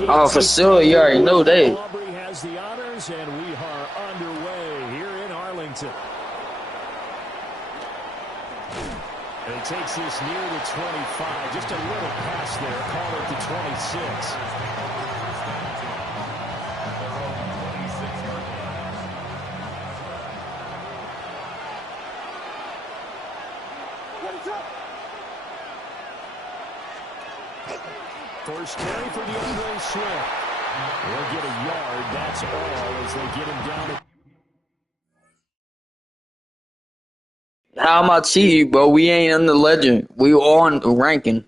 Oh, for sure. You already know that. Aubrey has the honors, and we are underway here in Arlington. And he takes this near the 25. Just a little pass there. Call it the 26. First carry for DeAndre Swift. They'll get a yard. That's all as they get him down. How am I cheating, bro? We ain't in the legend. We on the ranking.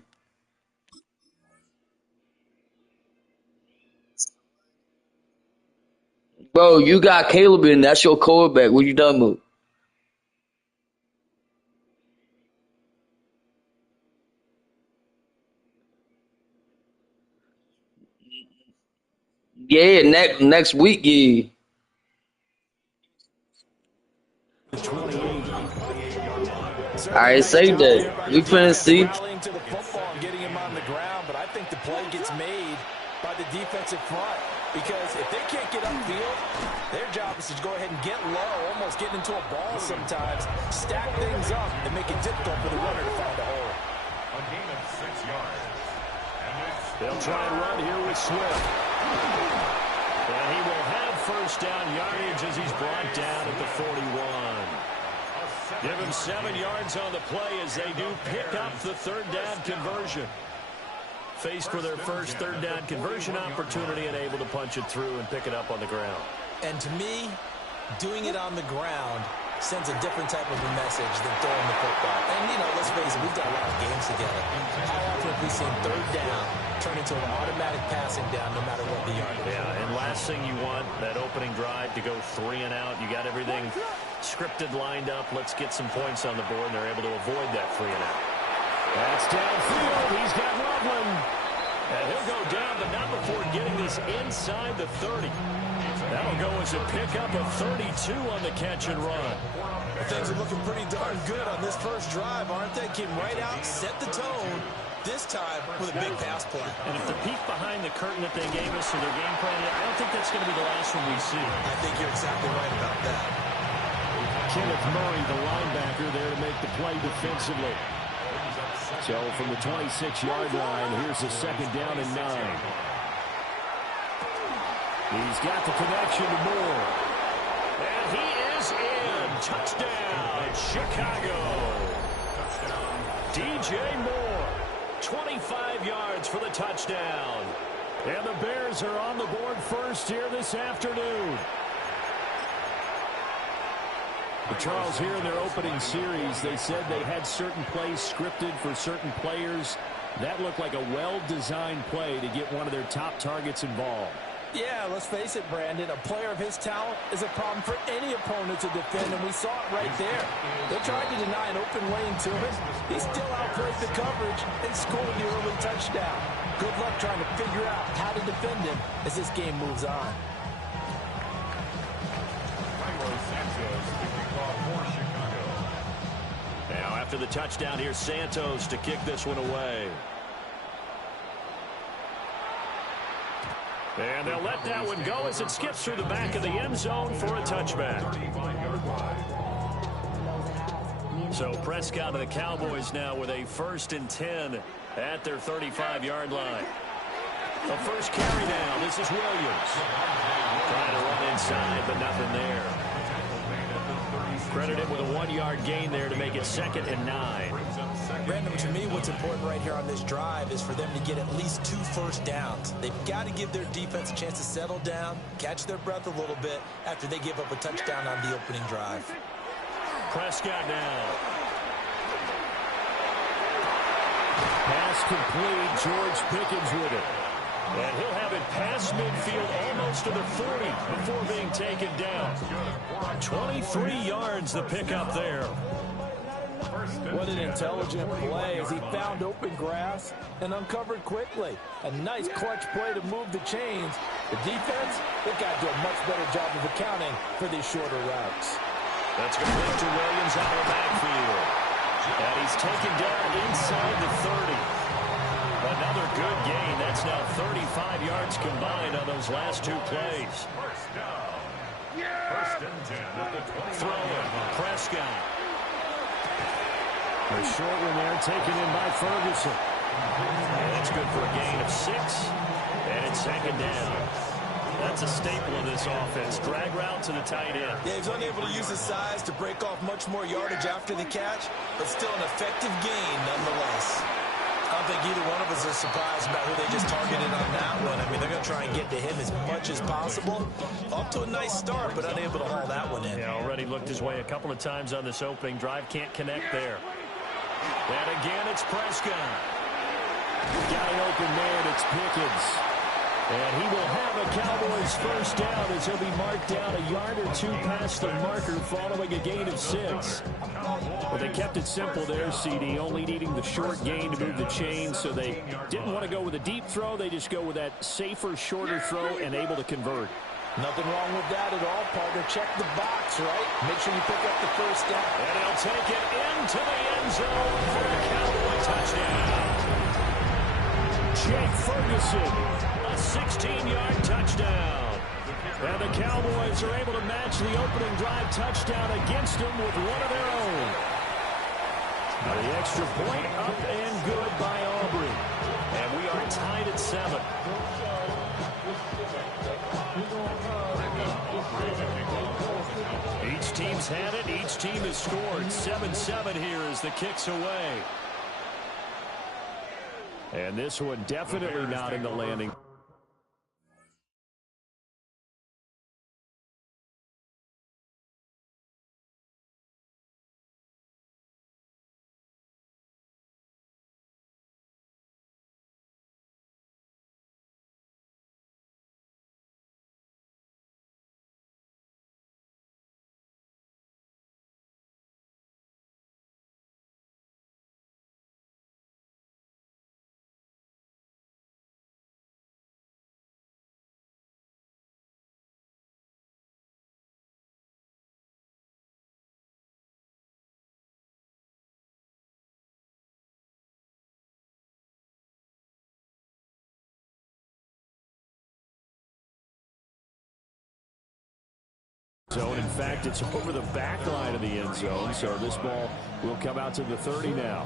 Bro, you got Caleb in. That's your quarterback. What you done with? Yeah, next week, yeah. I say that. We finna see. Rallying to the football and getting him on the ground, but I think the play gets made by the defensive front because if they can't get upfield, their job is to go ahead and get low, almost get into a ball sometimes, stack things up, and make it difficult for the runner to find a hole. A gain of 6 yards. They'll try and run here with Swift. And he will have first down yardage as he's brought down at the 41. Give him 7 yards on the play as they do pick up the third down conversion. Faced for their first third down conversion opportunity and able to punch it through and pick it up on the ground. And to me, doing it on the ground sends a different type of a message than throwing the football. And, you know, let's face it, we've done a lot of games together. How often have we seen third down turn into an automatic passing down no matter what the yard is? Yeah, and last thing you want, that opening drive to go 3 and out. You got everything scripted, lined up. Let's get some points on the board, and they're able to avoid that 3 and out. That's downfield. He's got Loveland. And he'll go down, but not before getting this inside the 30. That'll go as a pickup of 32 on the catch and run. Things are looking pretty darn good on this first drive, aren't they? Came right out, set the tone, this time with a big pass play. And if the peek behind the curtain that they gave us in their game plan, I don't think that's going to be the last one we see. I think you're exactly right about that. Kenneth Murray, the linebacker, there to make the play defensively. So from the 26-yard line, here's a second down and 9. He's got the connection to Moore. And he is in. Touchdown, Chicago. Touchdown. DJ Moore, 25 yards for the touchdown. And the Bears are on the board first here this afternoon. But Charles, here in their opening series, they said they had certain plays scripted for certain players. That looked like a well-designed play to get one of their top targets involved. Yeah, let's face it, Brandon. A player of his talent is a problem for any opponent to defend, and we saw it right there. They tried to deny an open lane to him. He still outplayed the coverage and scored the early touchdown. Good luck trying to figure out how to defend him as this game moves on. Now, after the touchdown, here's Santos to kick this one away. And they'll let that one go as it skips through the back of the end zone for a touchback. So Prescott and the Cowboys now with a 1st and 10 at their 35-yard line. The first carry down. This is Williams. Trying to run inside, but nothing there. Credited with a 1-yard gain there to make it 2nd and 9. Brandon, to me, what's important right here on this drive is for them to get at least 2 first downs. They've got to give their defense a chance to settle down, catch their breath a little bit after they give up a touchdown on the opening drive. Prescott now. Pass complete. George Pickens with it. And he'll have it past midfield almost to the 40 before being taken down. 23 yards the pickup there. What an intelligent play as he found open grass and uncovered quickly. A nice clutch play to move the chains. The defense, they've got to do a much better job of accounting for these shorter routes. That's complete to Williams out of the backfield. And he's taken down inside the 30. Another good gain. That's now 35 yards combined on those last two plays. First down. First and 10 at the 20. Throwing, Prescott. A short one there, taken in by Ferguson. And that's good for a gain of 6. And it's second down. That's a staple of this offense. Drag route to the tight end. Yeah, he's unable to use his size to break off much more yardage after the catch, but still an effective gain nonetheless. I don't think either one of us are surprised about who they just targeted on that one. I mean, they're going to try and get to him as much as possible. Off to a nice start, but unable to haul that one in. Yeah, already looked his way a couple of times on this opening drive. Can't connect there. And again, it's Prescott. Got an open man. It's Pickens. And he will have a Cowboys first down as he'll be marked down a yard or two past the marker following a gain of 6. Well, they kept it simple there, CD, only needing the short gain to move the chain, so they didn't want to go with a deep throw. They just go with that safer, shorter throw and able to convert. Nothing wrong with that at all, partner. Check the box, right? Make sure you pick up the first down. And he'll take it into the end zone for a Cowboy touchdown. Jake Ferguson, a 16-yard touchdown. And the Cowboys are able to match the opening drive touchdown against them with one of their own. Now the extra point up and good by Aubrey. And we are tied at 7. Each team's had it. Each team has scored. 7-7 here as the kick's away. And this one definitely not in the landing. Zone. In fact, it's over the back line of the end zone, so this ball will come out to the 30 now.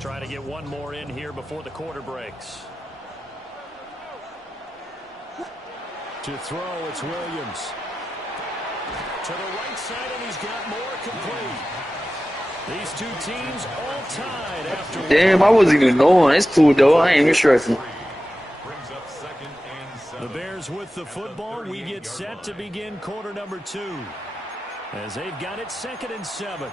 Trying to get one more in here before the quarter breaks. To throw, it's Williams. To the right side, and he's got more complete. These two teams all tied after. Damn, I wasn't even going. It's cool, though. I ain't even stressing. The Bears with the football. We get set to begin quarter number 2. As they've got it 2nd and 7.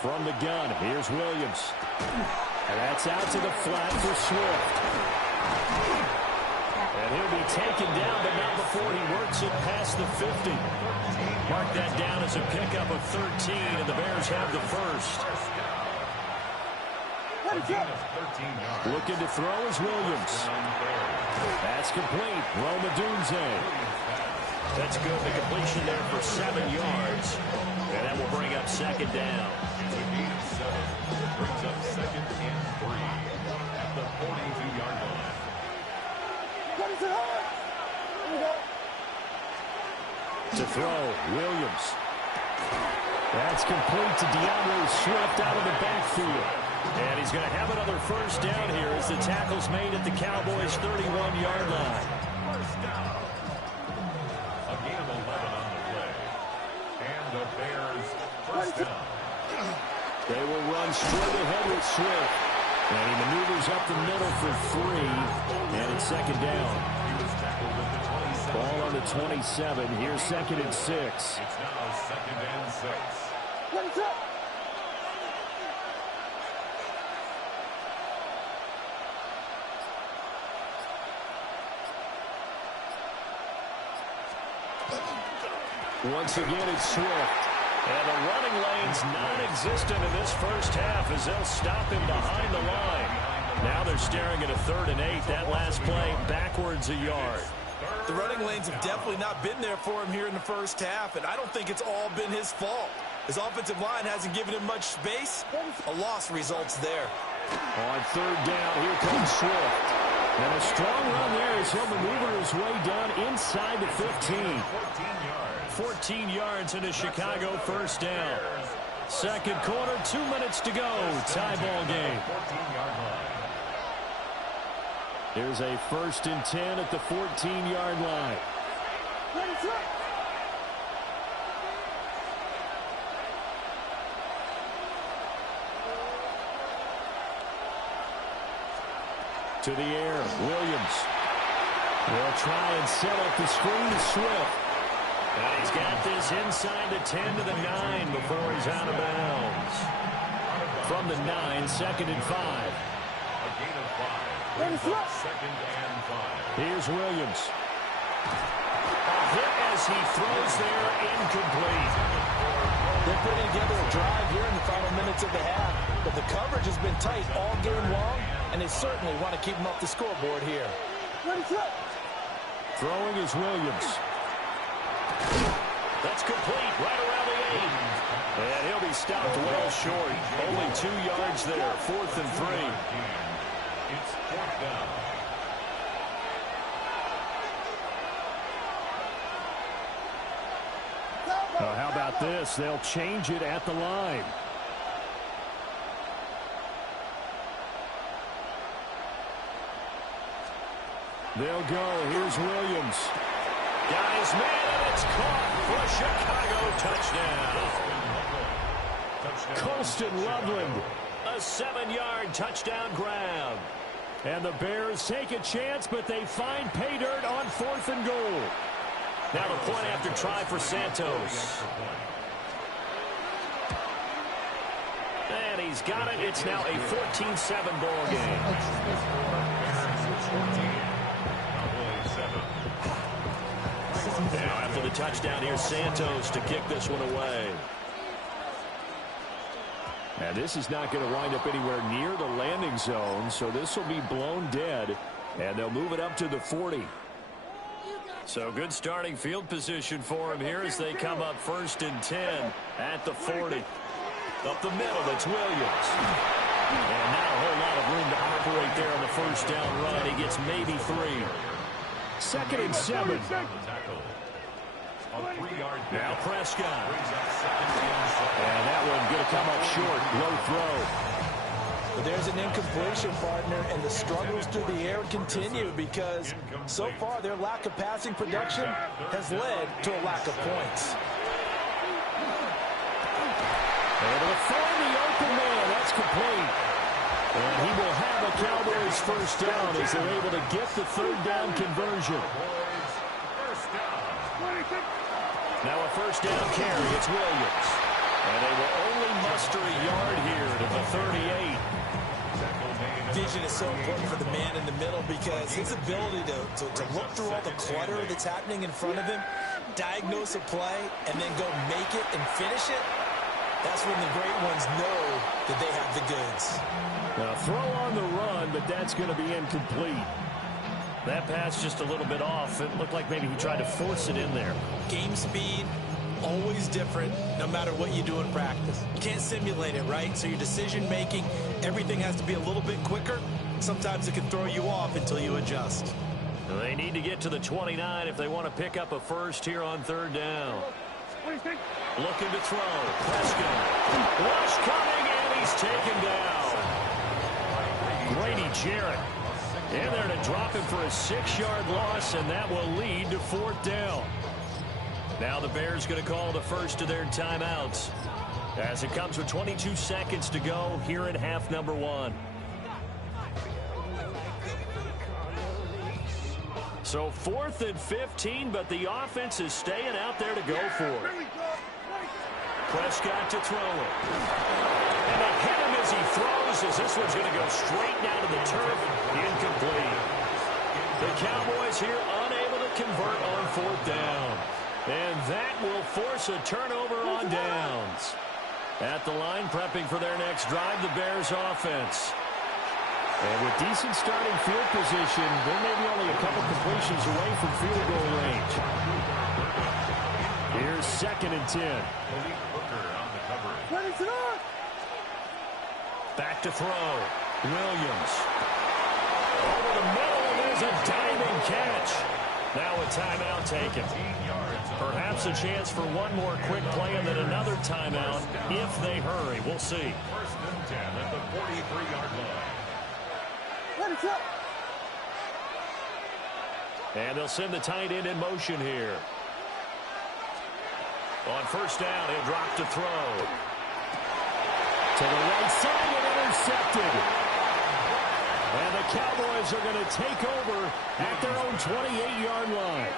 From the gun, here's Williams. And that's out to the flat for Swift. And he'll be taken down, but not before he works it past the 50. Mark that down as a pickup of 13, and the Bears have the first. Looking to throw is Williams. That's complete. Roma Dunze. That's good. The completion there for 7 yards. And that will bring up 2nd down. Brings up 2nd and 3 at the 42-yard line. To throw, Williams. That's complete to DeAndre Swift out of the backfield. And he's going to have another first down here as the tackle's made at the Cowboys' 31-yard line. First down. A gain of 11 on the play. And the Bears first down. They will run straight ahead with Swift. And he maneuvers up the middle for 3. And it's 2nd down. He was tackled at the 27. Ball on the 27. Here's 2nd and 6. It's now 2nd and 6. Once again, it's Swift. And the running lane's non-existent in this first half as they'll stop him behind the line. Now they're staring at a 3rd and 8. That last play backwards a yard. The running lanes have definitely not been there for him here in the first half, and I don't think it's all been his fault. His offensive line hasn't given him much space. A loss results there. On 3rd down, here comes Swift. And a strong run there as he'll maneuver his way down inside the 15. 14 yards into Chicago, 1st down. 2nd quarter, 2 minutes to go. Tie ball game. Here's a 1st and 10 at the 14-yard line. To the air, Williams. They'll try and set up the screen to Swift. And he's got this inside the 10 to the 9 before he's out of bounds. From the 9, 2nd and 5. A gain of 5. 2nd and 5. Here's Williams. A hit as he throws there, incomplete. They're putting together a drive here in the final minutes of the half, but the coverage has been tight all game long, and they certainly want to keep them off the scoreboard here. Throwing is Williams. That's complete right around the 8. And he'll be stopped well short. Only 2 yards there, 4th and 3. It's 4th down. How about this? They'll change it at the line. They'll go. Here's Williams. Got his man, and it's caught for a Chicago touchdown. Colston Loveland, a 7-yard touchdown grab. And the Bears take a chance, but they find pay dirt on 4th and goal. Now the point after try for Santos. And he's got it. It's now a 14-7 ball game. Now after the touchdown, here's Santos to kick this one away. And this is not going to wind up anywhere near the landing zone, so this will be blown dead, and they'll move it up to the 40. So good starting field position for him here as they come up 1st and 10 at the 40. Up the middle, that's Williams. And not a whole lot of room to operate there on the 1st down run. He gets maybe 3. 2nd and 7. Now Prescott. And that one going to come up short. Low throw. But there's an incompletion, partner, and the struggles through the air continue because so far their lack of passing production has led to a lack of points. Able to find the open man. That's complete. And he will have a Cowboys 1st down as they're able to get the 3rd down conversion. Now a 1st down carry. It's Williams. And they will only muster a yard here to the 38. Vision is so important for the man in the middle because his ability to look through all the clutter that's happening in front of him, diagnose a play, and then go make it and finish it, that's when the great ones know that they have the goods. Now throw on the run, but that's going to be incomplete. That pass just a little bit off. It looked like maybe he tried to force it in there. Game speed, always different no matter what you do in practice. You can't simulate it, right? So your decision making, everything has to be a little bit quicker. Sometimes it can throw you off until you adjust. They need to get to the 29 if they want to pick up a 1st here on 3rd down. Looking to throw. Prescott. Rush coming, and he's taken down. Grady Jarrett in there to drop him for a 6-yard loss, and that will lead to 4th down. Now the Bears going to call the first of their timeouts as it comes with 22 seconds to go here in half number 1. So 4th and 15, but the offense is staying out there to go for it. Prescott to throw it. And they hit him as he throws, as this one's going to go straight down to the turf. Incomplete. The Cowboys here unable to convert on 4th down. And that will force a turnover on downs. At the line, prepping for their next drive, the Bears offense. And with decent starting field position, they may be only a couple completions away from field goal range. Here's 2nd and 10. Back to throw. Williams. Over the middle, and there's a diving catch. Now a timeout taken. Perhaps a chance for one more quick play and then another timeout if they hurry. We'll see. 1st and 10 at the 43-yard line. And they'll send the tight end in motion here. On 1st down, he'll drop to throw. To the right side and intercepted. And the Cowboys are going to take over at their own 28-yard line.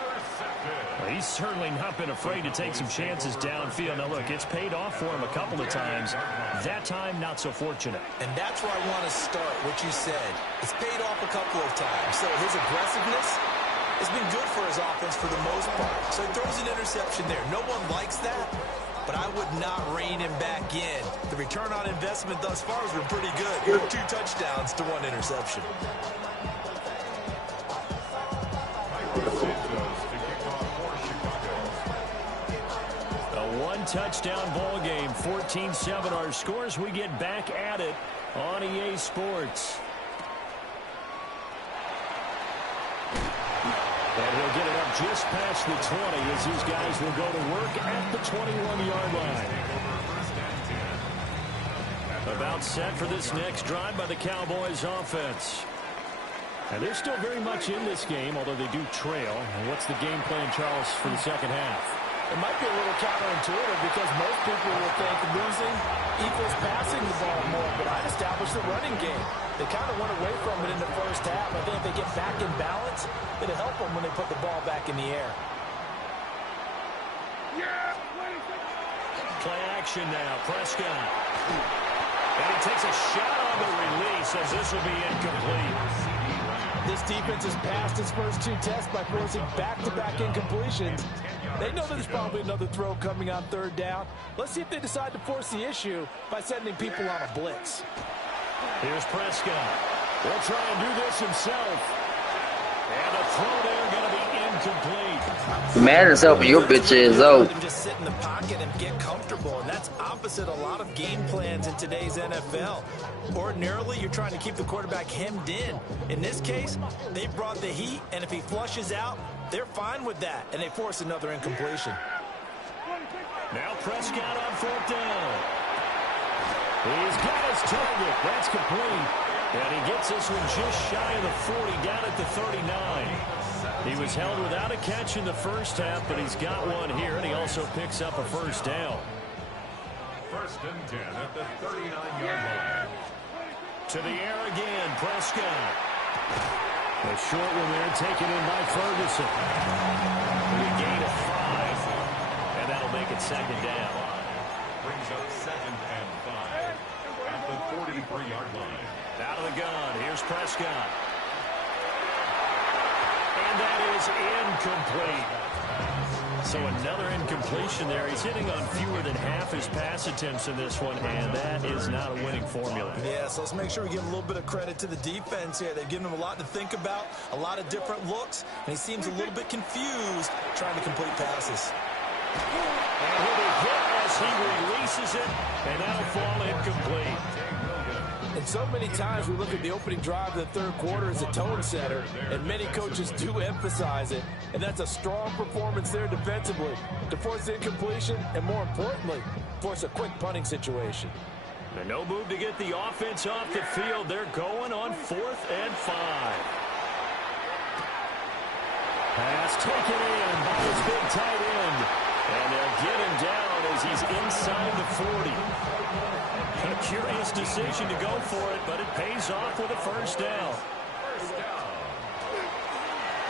Well, he's certainly not been afraid to take some chances downfield. Now, look, it's paid off for him a couple of times. That time, not so fortunate. And that's where I want to start, what you said. It's paid off a couple of times. So his aggressiveness has been good for his offense for the most part. So he throws an interception there. No one likes that, but I would not rein him back in. The return on investment thus far has been pretty good. 2 touchdowns to 1 interception. A 1-touchdown ball game, 14-7 our scores. We get back at it on EA Sports. And he'll get it up just past the 20 as these guys will go to work at the 21-yard line. About set for this next drive by the Cowboys offense. And they're still very much in this game, although they do trail. And what's the game plan, Charles, for the second half? It might be a little counterintuitive because most people will think losing equals passing the ball more, but I'd establish the running game. They kind of went away from it in the first half. I think if they get back in balance, it'll help them when they put the ball back in the air. Play action now, Prescott. And he takes a shot on the release as this will be incomplete. This defense has passed its first 2 tests by forcing back-to-back incompletions. They know there's probably another throw coming on 3rd down. Let's see if they decide to force the issue by sending people on a blitz. Here's Prescott. He'll try and do this himself. And a throw there going to be incomplete. Madden's helping your bitch ass out. Just sit in the pocket and get comfortable, and that's opposite a lot of game plans in today's NFL. Ordinarily, you're trying to keep the quarterback hemmed in. In this case, they brought the heat, and if he flushes out, they're fine with that, and they force another incompletion. Now Prescott on 4th down. He's got his target. That's complete. And he gets this one just shy of the 40, down at the 39. He was held without a catch in the first half, but he's got one here, and he also picks up a 1st down. 1st and 10 at the 39-yard line. To the air again, Prescott. A short one there taken in by Ferguson. A gain of 5, and that'll make it 2nd down. Brings up 2nd and 5 at the 43-yard line. Out of the gun, here's Prescott. And that is incomplete. So another incompletion there. He's hitting on fewer than half his pass attempts in this one, and that is not a winning formula. Yeah, so let's make sure we give a little bit of credit to the defense here. They've given him a lot to think about, a lot of different looks, and he seems a little bit confused trying to complete passes. And he'll be hit as he releases it, and that'll fall incomplete. And so many times we look at the opening drive of the 3rd quarter as a tone setter, and many coaches do emphasize it. And that's a strong performance there defensively to force incompletion and, more importantly, force a quick punting situation. And no move to get the offense off the field. They're going on 4th and 5. Pass taken in by his big tight end. And they'll get him down as he's inside the 40. A curious decision to go for it, but it pays off with a 1st down.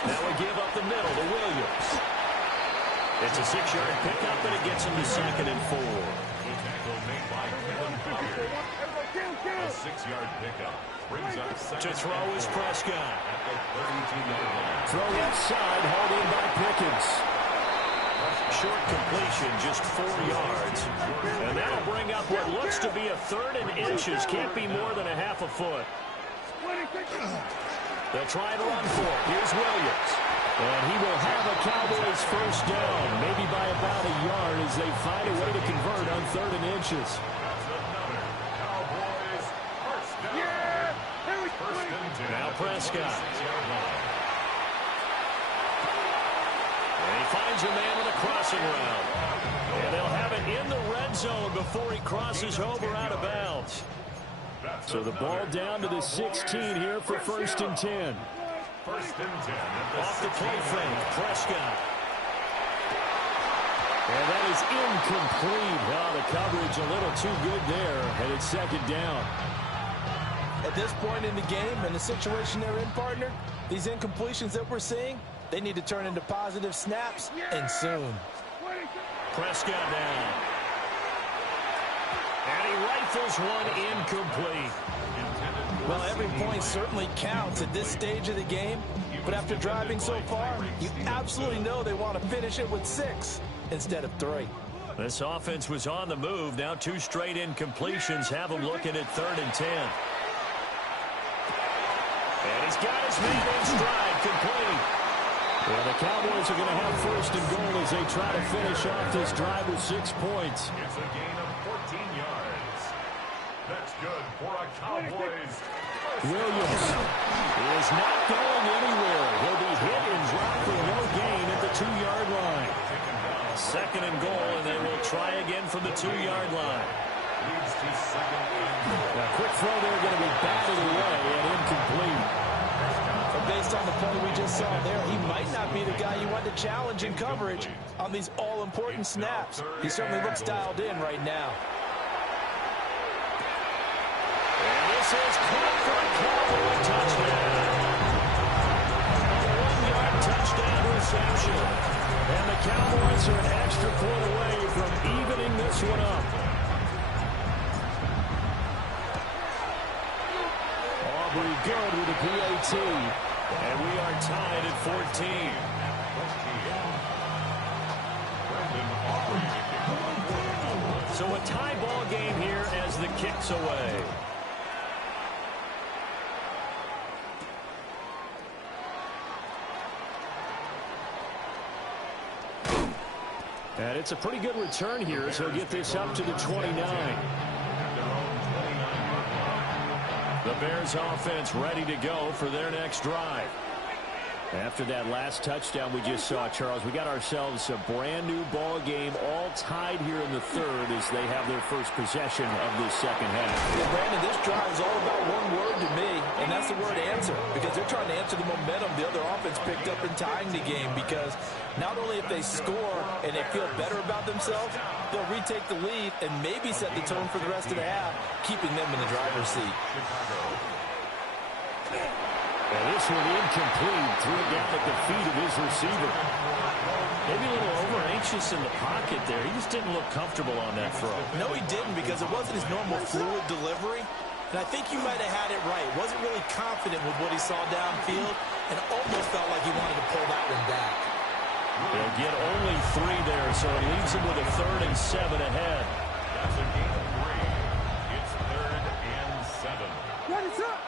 Now we give up the middle to Williams. It's a 6-yard pickup, and it gets him to 2nd and 4. A 6-yard pickup brings up To throw is Prescott. at the 32-yard line. Throw inside, held in by Pickens. Short completion, just 4 yards. And that'll bring up what looks to be a 3rd and inches. Can't be more than a half a foot. They'll try and run for it. Here's Williams. And he will have a Cowboys first down, maybe by about a yard as they find a way to convert on 3rd and inches. Now Prescott. And he finds a man with a crossing route. And they'll have it in the red zone before he crosses over out of bounds. So the ball down to the 16 here for 1st and 10. Off the play fake, Prescott. And that is incomplete. Oh, the coverage a little too good there, and it's 2nd down. At this point in the game and the situation they're in, partner, these incompletions that we're seeing, they need to turn into positive snaps, and soon. Prescott down. And he rifles one incomplete. Well, every point certainly counts at this stage of the game, but after driving so far, you absolutely know they want to finish it with 6 instead of 3. This offense was on the move. Now 2 straight incompletions have them looking at 3rd and 10. And he's got his man in stride, complete. Well, the Cowboys are going to have 1st and goal as they try to finish off this drive with 6 points. It's a gain of 14 yards. That's good for a Cowboys. Williams is not going anywhere. He'll be hit and dropped for no gain at the 2-yard line. 2nd and goal, and they will try again from the 2-yard line. Now, quick throw there, going to be batted away and incomplete. But based on the play we just saw there, he might not be the guy you want to challenge in coverage on these all-important snaps. He certainly looks dialed in right now. And this is caught for a Cowboy touchdown. A 1-yard touchdown reception. And the Cowboys are an extra point away from evening this one up. Aubrey good with a PAT. And we are tied at 14. So a tie ball game here as the kick's away. And it's a pretty good return here as he'll get this up to the 29. The Bears offense ready to go for their next drive. After that last touchdown we just saw, Charles, we got ourselves a brand new ball game, all tied here in the 3rd as they have their first possession of this 2nd half. Yeah, Brandon, this drive is all about one word to me, and that's the word answer, because they're trying to answer the momentum the other offense picked up in tying the game, because not only if they score and they feel better about themselves, they'll retake the lead and maybe set the tone for the rest of the half, keeping them in the driver's seat. And this one incomplete. Threw it down at the feet of his receiver. Maybe a little over-anxious in the pocket there. He just didn't look comfortable on that throw. No, he didn't, because it wasn't his normal fluid delivery. And I think you might have had it right. Wasn't really confident with what he saw downfield and almost felt like he wanted to pull that one back. They'll get only 3 there, so it leaves him with a 3rd and 7 ahead. That's a gain of 3. It's 3rd and 7. What is up?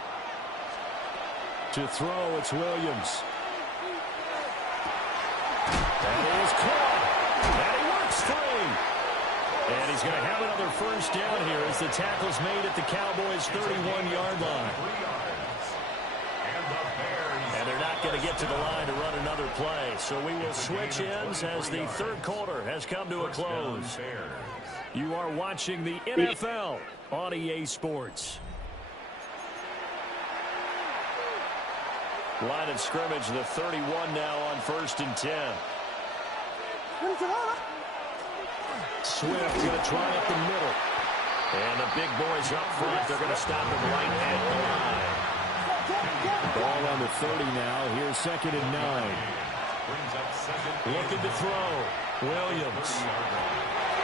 To throw, it's Williams. That is caught. And he works free. And he's going to have another first down here as the tackle's made at the Cowboys' 31-yard line. And they're not going to get to the line to run another play. So we will switch ends as the 3rd quarter has come to a close. You are watching the NFL on EA Sports. Line of scrimmage, the 31 now on 1st and 10. Swift going to try up the middle. And the big boys up front, they're going to stop him right at the line. Ball on the 30 now. Here's 2nd and 9. Looking to throw. Williams.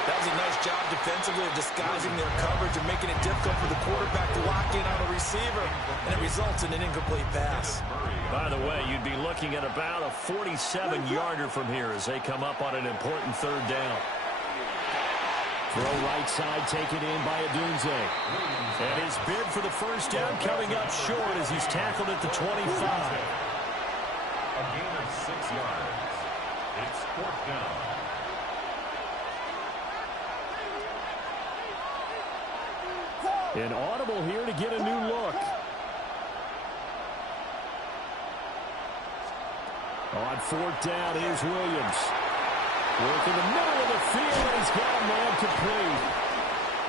That was a nice job defensively of disguising their coverage and making it difficult for the quarterback to lock in on a receiver. receiver, and it results in an incomplete pass. By the way, you'd be looking at about a 47-yarder from here as they come up on an important third down. Throw right side taken in by Adunze. And his bid for the first down coming up short as he's tackled at the 25. A gain of 6 yards. It's 4th down. An audible here to get a new look. On 4th down, here's Williams. Work in the middle of the field, and he's got a man complete.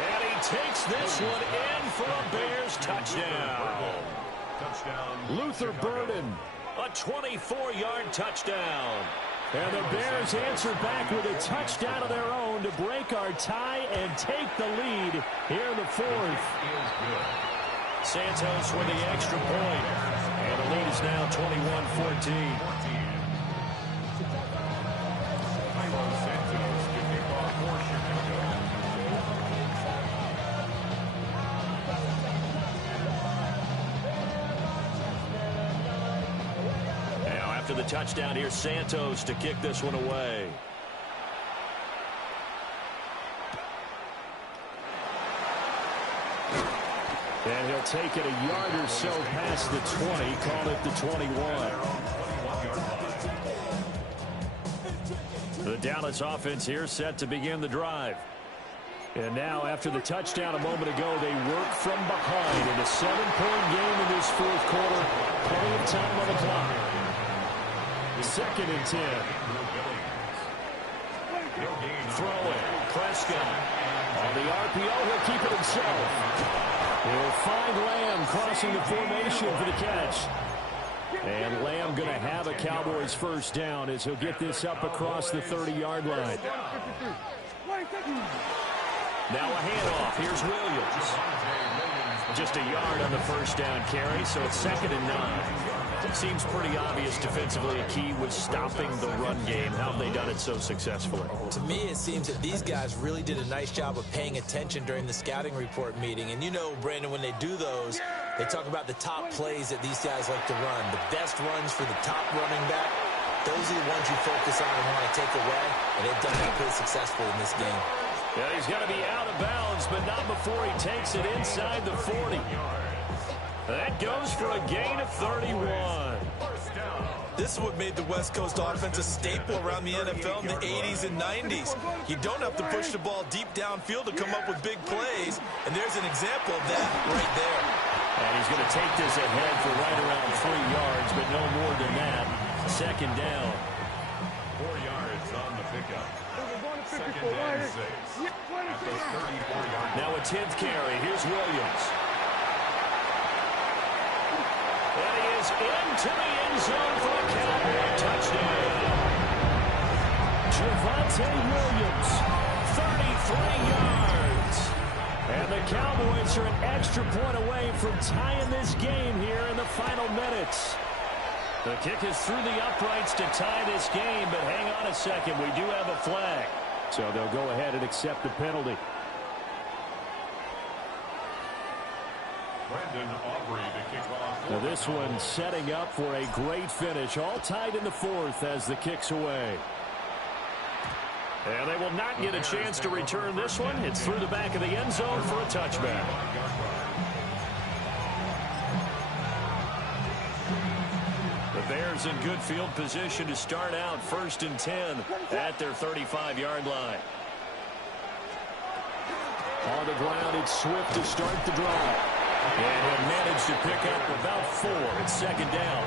And he takes this one in for a Bears touchdown. Touchdown. Luther Burden, a 24-yard touchdown. And the Bears answer back with a touchdown of their own to break our tie and take the lead here in the 4th. Santos with the extra point. And the lead is now 21-14. After the touchdown, here's Santos to kick this one away. And he'll take it a yard or so past the 20, call it the 21. The Dallas offense here set to begin the drive. And now, after the touchdown a moment ago, they work from behind in a 7-point game in this 4th quarter. Plenty of time on the clock. 2nd and 10. Throw it. Prescott. On the RPO, he'll keep it himself. He'll find Lamb crossing the formation for the catch. And Lamb going to have a Cowboys first down as he'll get this up across the 30-yard line. Now a handoff. Here's Williams. Just a yard on the first down carry, so it's 2nd and 9. It seems pretty obvious defensively a key was stopping the run game. How have they done it so successfully? To me, it seems that these guys really did a nice job of paying attention during the scouting report meeting. And you know, Brandon, when they do those, they talk about the top plays that these guys like to run. The best runs for the top running back, those are the ones you focus on and want to take away. And they've done that pretty successfully in this game. Yeah, he's going to be out of bounds, but not before he takes it inside the 40. That goes for a gain of 31. This is what made the West Coast offense a staple around the NFL in the 80s and 90s. You don't have to push the ball deep downfield to come up with big plays, and there's an example of that right there. And he's going to take this ahead for right around 3 yards, but no more than that. 2nd down. 4 yards on the pickup. 2nd and 6. At the 34-yard. Now a 10th carry. Here's Williams. And he is into the end zone for a Cowboy touchdown. Javonte Williams, 33 yards. And the Cowboys are an extra point away from tying this game here in the final minutes. The kick is through the uprights to tie this game, but hang on a second. We do have a flag. So they'll go ahead and accept the penalty. Brandon Aubrey to kick off. Now this one setting up for a great finish. All tied in the 4th as the kick's away. And they will not get a chance to return this one. It's through the back of the end zone for a touchback. The Bears in good field position to start out 1st and 10 at their 35-yard line. On the ground, it's Swift to start the drive. And he'll manage to pick up about 4. It's 2nd down.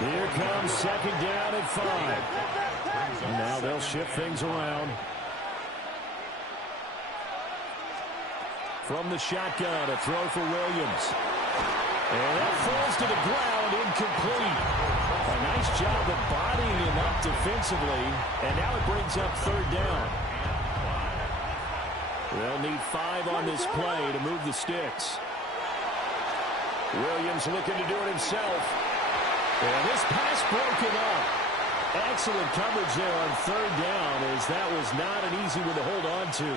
Here comes 2nd down at 5. And now they'll shift things around. From the shotgun, a throw for Williams. And that falls to the ground, incomplete. A nice job of bodying him up defensively. And now it brings up 3rd down. They'll need 5 on this play to move the sticks. Williams looking to do it himself. And this pass broken up. Excellent coverage there on 3rd down, as that was not an easy one to hold on to.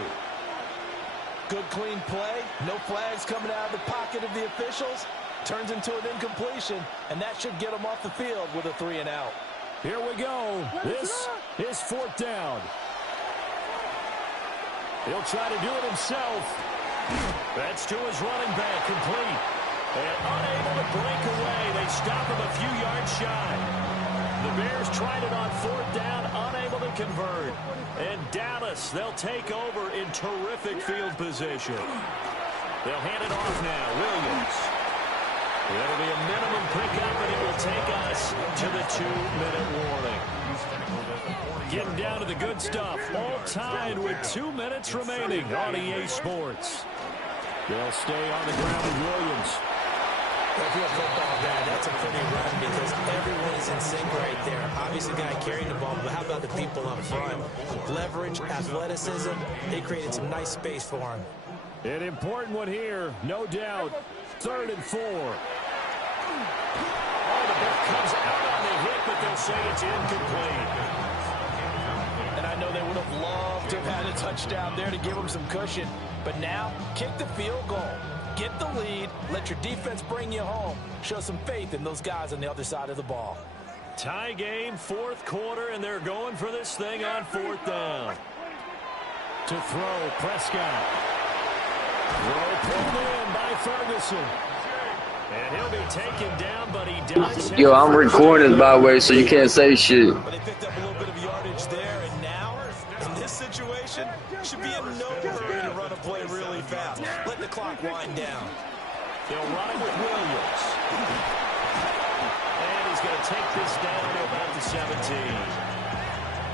good, clean play. No flags coming out of the pocket of the officials. Turns into an incompletion, and that should get them off the field with a 3-and-out. Here we go. This is 4th down. He'll try to do it himself. That's to his running back, complete. And unable to break away. They stop him a few yards shy. The Bears tried it on 4th down, unable to convert. And Dallas, they'll take over in terrific field position. They'll hand it off now. Williams. It'll be a minimum pickup, and it will take us to the 2-minute warning. Getting down to the good stuff. All tied with 2 minutes remaining on EA Sports. They'll stay on the ground with Williams. If you're a football guy, that's a pretty run because everyone is in sync right there. Obviously, the guy carrying the ball, but how about the people up front? Leverage, athleticism, they created some nice space for him. An important one here, no doubt. 3rd and 4. Oh, the ball comes out on the hit, but they'll say it's incomplete. And I know they would have loved to have had a touchdown there to give them some cushion. But now, kick the field goal. Get the lead. Let your defense bring you home. Show some faith in those guys on the other side of the ball. Tie game, 4th quarter, and they're going for this thing on 4th down. To throw, Prescott. Throw pulled in by Ferguson. And he'll be taken down, but he does. Yo, I'm recording, by the way, so you can't say shit. But they picked up a little bit of yardage there, and now, in this situation, should be in no hurry to run a play really fast. Let the clock wind down. They'll run it with Williams. And he's going to take this down to about the 17.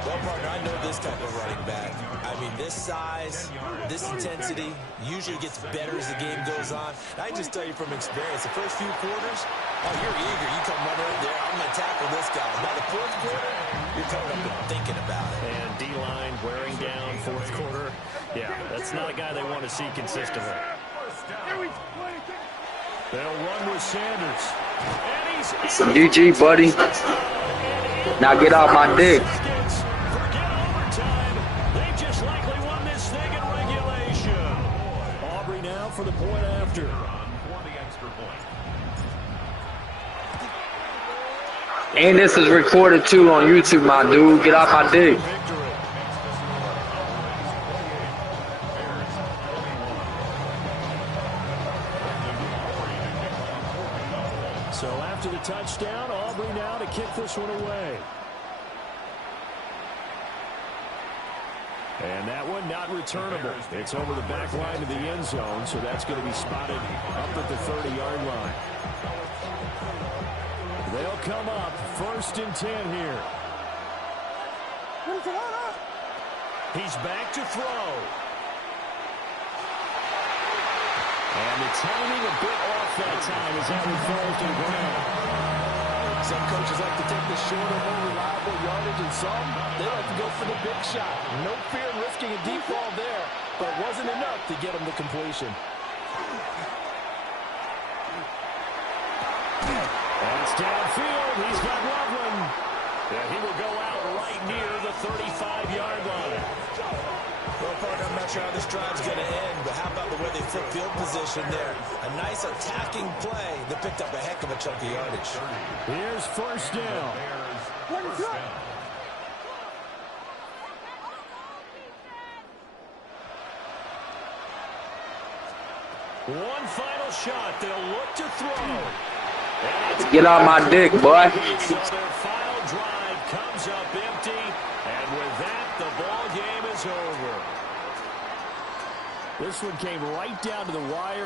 Well, partner, I know this type of running back. I mean, this size, this intensity usually gets better as the game goes on. And I just tell you from experience, the first few quarters, oh, you're eager. You come running up there, I'm going to tackle this guy. By the 4th quarter, you're coming up and thinking about it. And D-line wearing down 4th quarter. Yeah, that's not a guy they want to see consistently. They'll run with Sanders. Some GG, buddy. Now get out my dick. Forget overtime. They just likely won this thing in regulation. Aubrey now for the point after. And this is recorded too on YouTube, my dude. Get out my dick. So after the touchdown, Aubrey now to kick this one away. And that one not returnable. It's over the back line of the end zone, so that's going to be spotted up at the 30-yard line. They'll come up 1st and 10 here. He's back to throw. And the timing a bit off that time as that one falls to the ground. Some coaches like to take the shorter, more reliable yardage, and some, they like to go for the big shot. No fear in risking a deep ball there, but it wasn't enough to get him the completion. And it's downfield. He's got Loveland. And he will go out right near the 35-yard line. Well, partner, I'm not sure how this drive's going to end, but how about the way they flip field position there? A nice attacking play that picked up a heck of a chunk of yardage. Here's 1st down. One final shot. They'll look to throw. Get out my dick, boy. So their final drive comes up empty, and with that, the ball game is over. This one came right down to the wire.